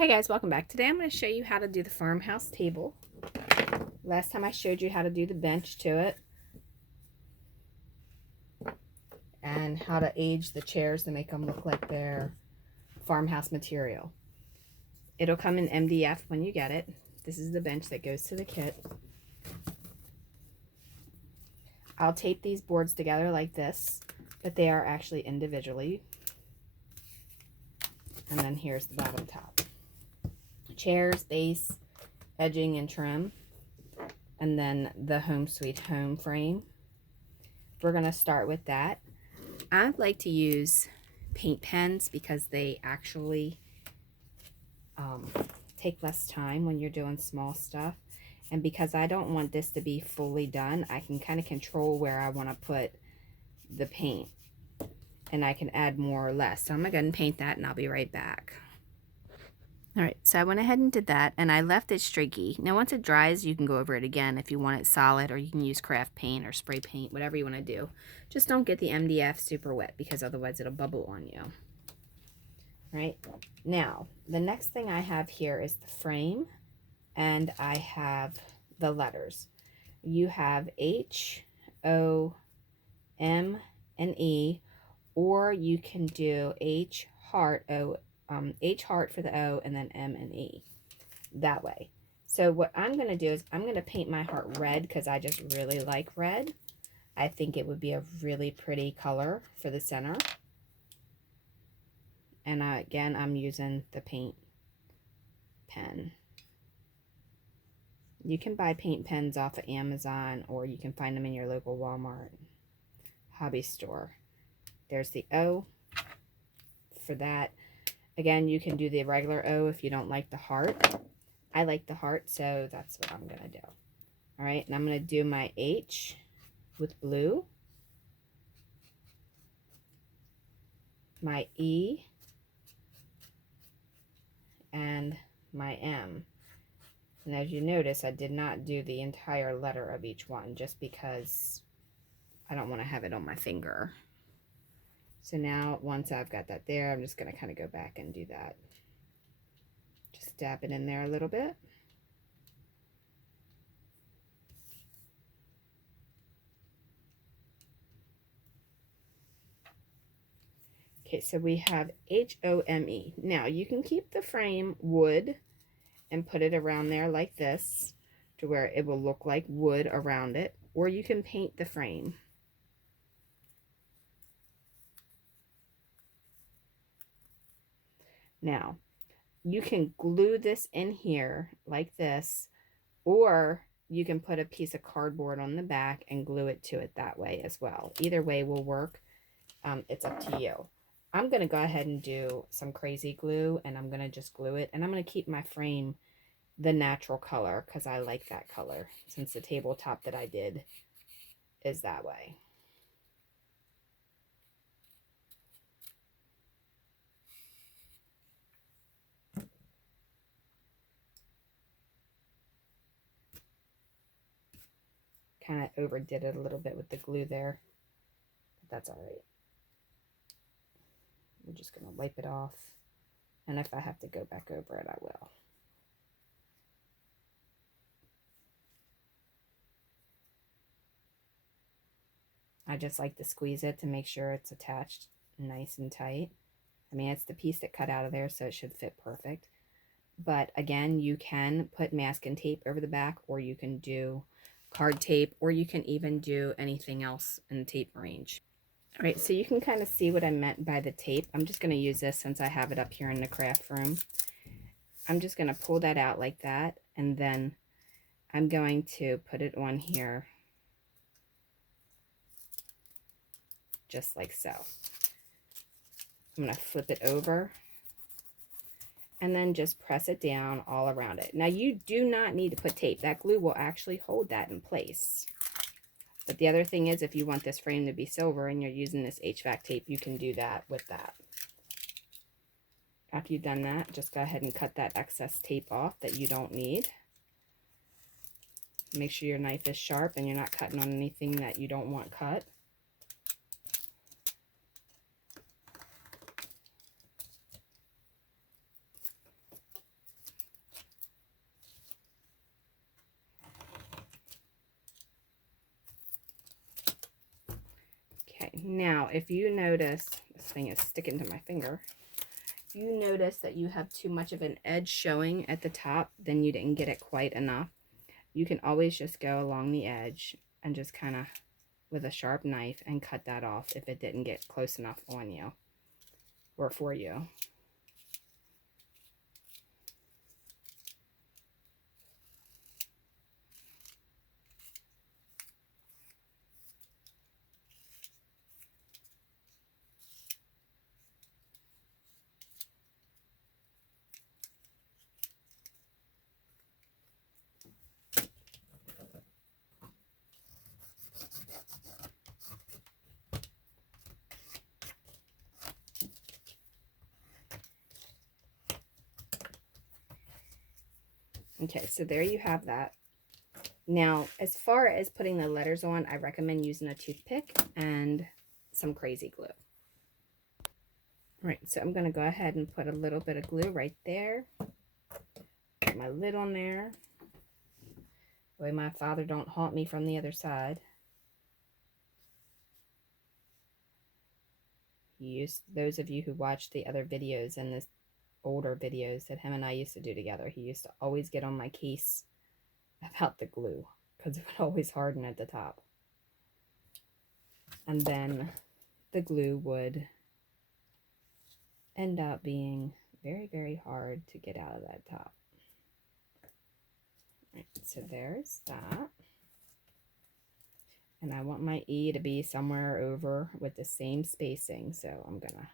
Hey guys, welcome back. Today I'm going to show you how to do the farmhouse table. Last time I showed you how to do the bench to it and how to age the chairs to make them look like they're farmhouse material. It'll come in MDF when you get it. This is the bench that goes to the kit. I'll tape these boards together like this, but they are actually individually. And then here's the bottom top. Chairs, base, edging, and trim. And then the Home Sweet Home frame. We're going to start with that. I like to use paint pens because they actually take less time when you're doing small stuff. And because I don't want this to be fully done, I can kind of control where I want to put the paint. And I can add more or less. So I'm going to go and paint that and I'll be right back. Alright, so I went ahead and did that, and I left it streaky. Now once it dries, you can go over it again if you want it solid, or you can use craft paint or spray paint, whatever you want to do. Just don't get the MDF super wet, because otherwise it'll bubble on you. Alright, now, the next thing I have here is the frame, and I have the letters. You have H, O, M, and E, or you can do H, heart, O, H heart for the O, and then M and E, that way. So what I'm going to do is I'm going to paint my heart red because I just really like red. I think it would be a really pretty color for the center. And again, I'm using the paint pen. You can buy paint pens off of Amazon, or you can find them in your local Walmart hobby store. There's the O for that. Again, you can do the regular O if you don't like the heart. I like the heart, so that's what I'm going to do. All right, and I'm going to do my H with blue, my E, and my M. And as you notice, I did not do the entire letter of each one just because I don't want to have it on my finger. So now, once I've got that there, I'm just going to kind of go back and do that. Just dab it in there a little bit. Okay, so we have H-O-M-E. Now, you can keep the frame wood and put it around there like this to where it will look like wood around it, or you can paint the frame. Now, you can glue this in here like this, or you can put a piece of cardboard on the back and glue it to it that way as well. Either way will work. It's up to you. I'm going to go ahead and do some crazy glue, and I'm going to just glue it. And I'm going to keep my frame the natural color because I like that color, since the tabletop that I did is that way. Kind of overdid it a little bit with the glue there, but that's all right. We're just going to wipe it off, and if I have to go back over it, I will. I just like to squeeze it to make sure it's attached nice and tight. I mean, it's the piece that cut out of there, so it should fit perfect. But again, you can put masking tape over the back, or you can do card tape, or you can even do anything else in the tape range. All right, so you can kind of see what I meant by the tape. I'm just going to use this since I have it up here in the craft room. I'm just going to pull that out like that, and then I'm going to put it on here just like so. I'm going to flip it over and then just press it down all around it. Now, you do not need to put tape. That glue will actually hold that in place. But the other thing is, if you want this frame to be silver and you're using this HVAC tape, you can do that with that. After you've done that, just go ahead and cut that excess tape off that you don't need. Make sure your knife is sharp and you're not cutting on anything that you don't want cut. Now, if you notice, this thing is sticking to my finger. If you notice that you have too much of an edge showing at the top, then you didn't get it quite enough. You can always just go along the edge and just kind of with a sharp knife and cut that off if it didn't get close enough on you or for you. Okay, so there you have that. Now, as far as putting the letters on, I recommend using a toothpick and some crazy glue. All right, so I'm going to go ahead and put a little bit of glue right there. Put my lid on there. That way my father don't haunt me from the other side. Those of you who watched the other videos and the older videos that him and I used to do together, he used to always get on my case about the glue because it would always harden at the top. And then the glue would end up being very, very hard to get out of that top. Right, so there's that. And I want my E to be somewhere over with the same spacing. So I'm going to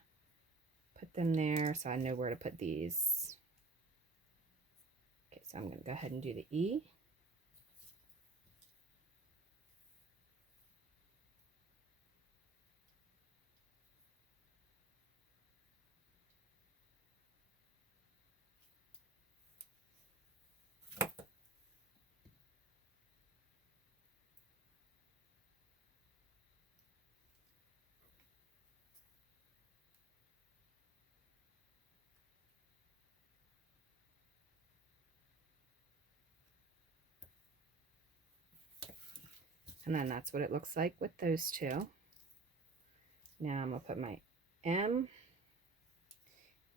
put them there so I know where to put these. Okay, so I'm going to go ahead and do the E. And then that's what it looks like with those two. Now I'm going to put my M.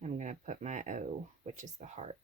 I'm going to put my O, which is the heart.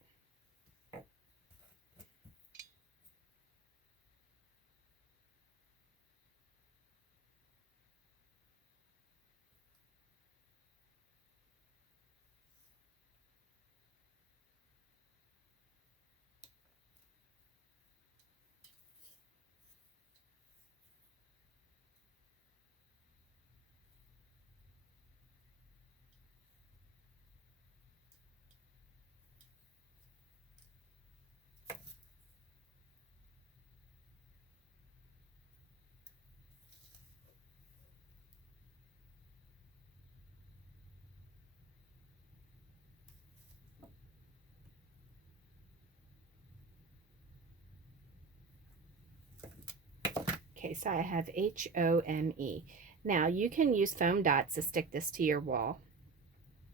Okay, so I have H-O-M-E. Now, you can use foam dots to stick this to your wall,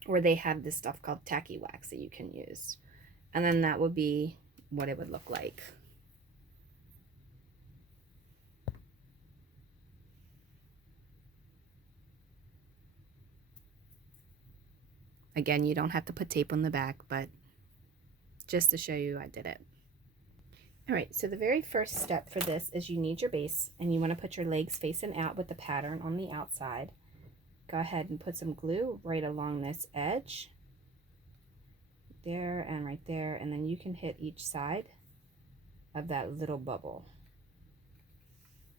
or they have this stuff called tacky wax that you can use. And then that would be what it would look like. Again, you don't have to put tape on the back, but just to show you I did it. All right, so the very first step for this is you need your base, and you want to put your legs facing out with the pattern on the outside. Go ahead and put some glue right along this edge. There and right there, and then you can hit each side of that little bubble.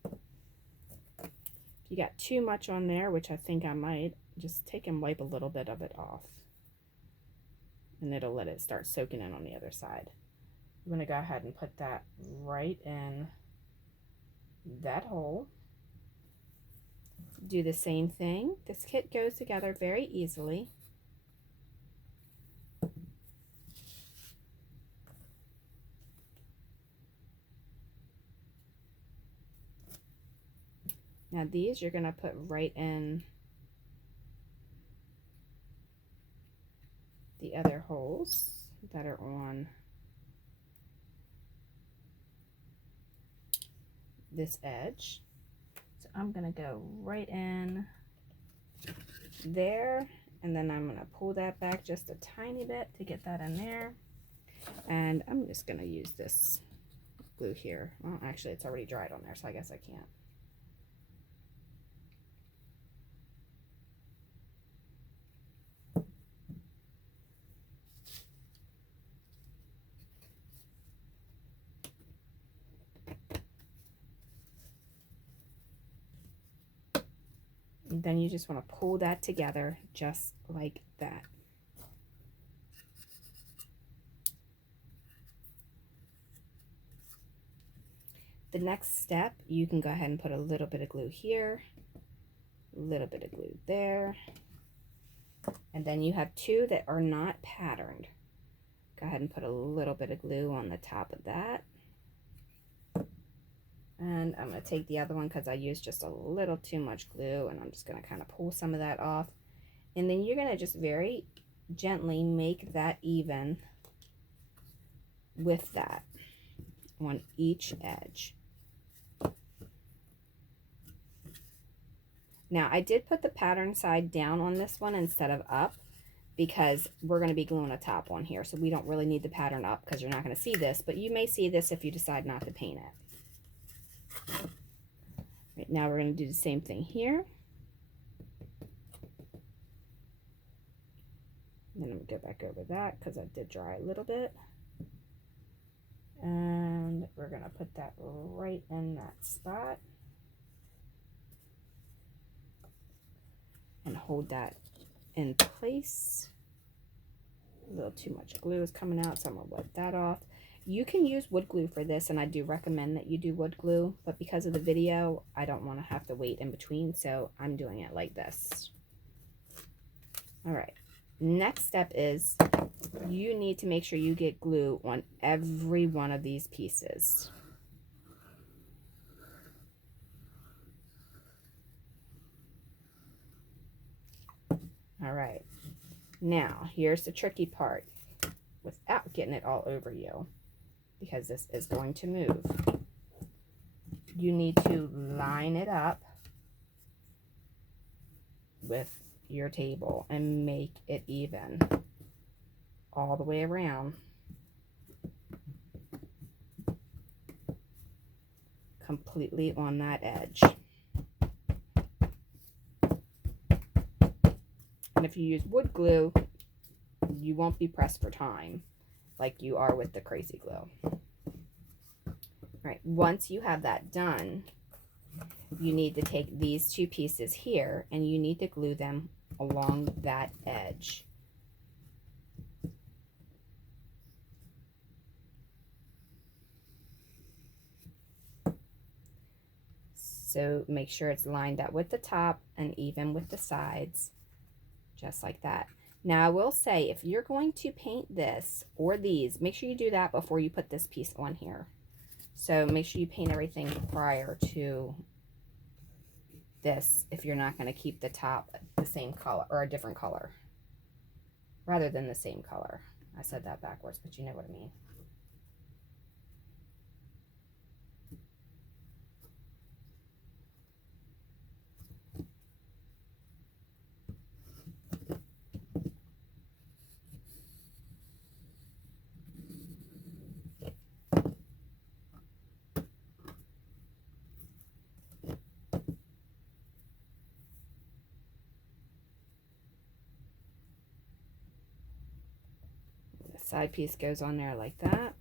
If you got too much on there, which I think I might, just take and wipe a little bit of it off. And it'll let it start soaking in on the other side. I'm going to go ahead and put that right in that hole. Do the same thing. This kit goes together very easily. Now these you're going to put right in the other holes that are on this edge. So I'm going to go right in there, and then I'm going to pull that back just a tiny bit to get that in there. And I'm just going to use this glue here. Well, actually, it's already dried on there, so I guess I can't. And then you just want to pull that together just like that. The next step, you can go ahead and put a little bit of glue here, a little bit of glue there, and then you have two that are not patterned. Go ahead and put a little bit of glue on the top of that. And I'm going to take the other one because I used just a little too much glue, and I'm just going to kind of pull some of that off. And then you're going to just very gently make that even with that on each edge. Now, I did put the pattern side down on this one instead of up because we're going to be gluing a top on here, so we don't really need the pattern up because you're not going to see this, but you may see this if you decide not to paint it. Right, now we're going to do the same thing here. And then I'm going to go back over that because I did dry a little bit. And we're going to put that right in that spot. And hold that in place. A little too much glue is coming out, so I'm going to wipe that off. You can use wood glue for this, and I do recommend that you do wood glue, but because of the video, I don't want to have to wait in between, so I'm doing it like this. All right, next step is you need to make sure you get glue on every one of these pieces. All right, now here's the tricky part without getting it all over you, because this is going to move. You need to line it up with your table and make it even all the way around. Completely on that edge. And if you use wood glue, you won't be pressed for time like you are with the crazy glue. All right, once you have that done, you need to take these two pieces here and you need to glue them along that edge. So make sure it's lined up with the top and even with the sides, just like that. Now I will say, if you're going to paint this or these, make sure you do that before you put this piece on here. So make sure you paint everything prior to this if you're not going to keep the top the same color or a different color rather than the same color. I said that backwards, but you know what I mean. Side piece goes on there like that.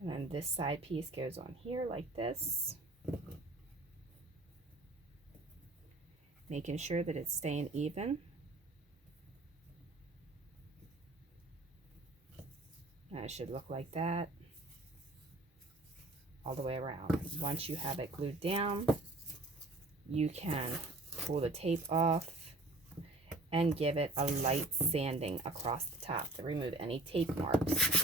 And then this side piece goes on here like this. Making sure that it's staying even. And it should look like that all the way around. Once you have it glued down, you can pull the tape off and give it a light sanding across the top to remove any tape marks.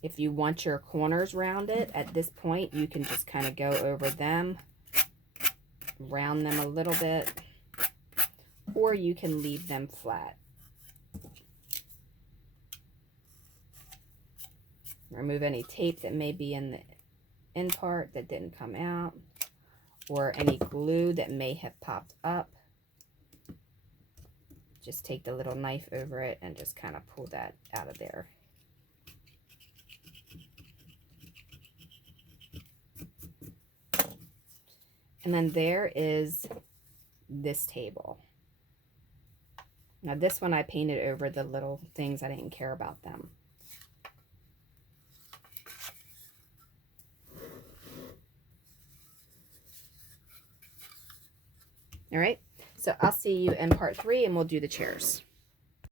If you want your corners rounded, at this point, you can just kind of go over them, round them a little bit, or you can leave them flat. Remove any tape that may be in the end part that didn't come out, or any glue that may have popped up. Just take the little knife over it and just kind of pull that out of there. And then there is this table. Now this one I painted over the little things, I didn't care about them. All right, so I'll see you in part 3 and we'll do the chairs.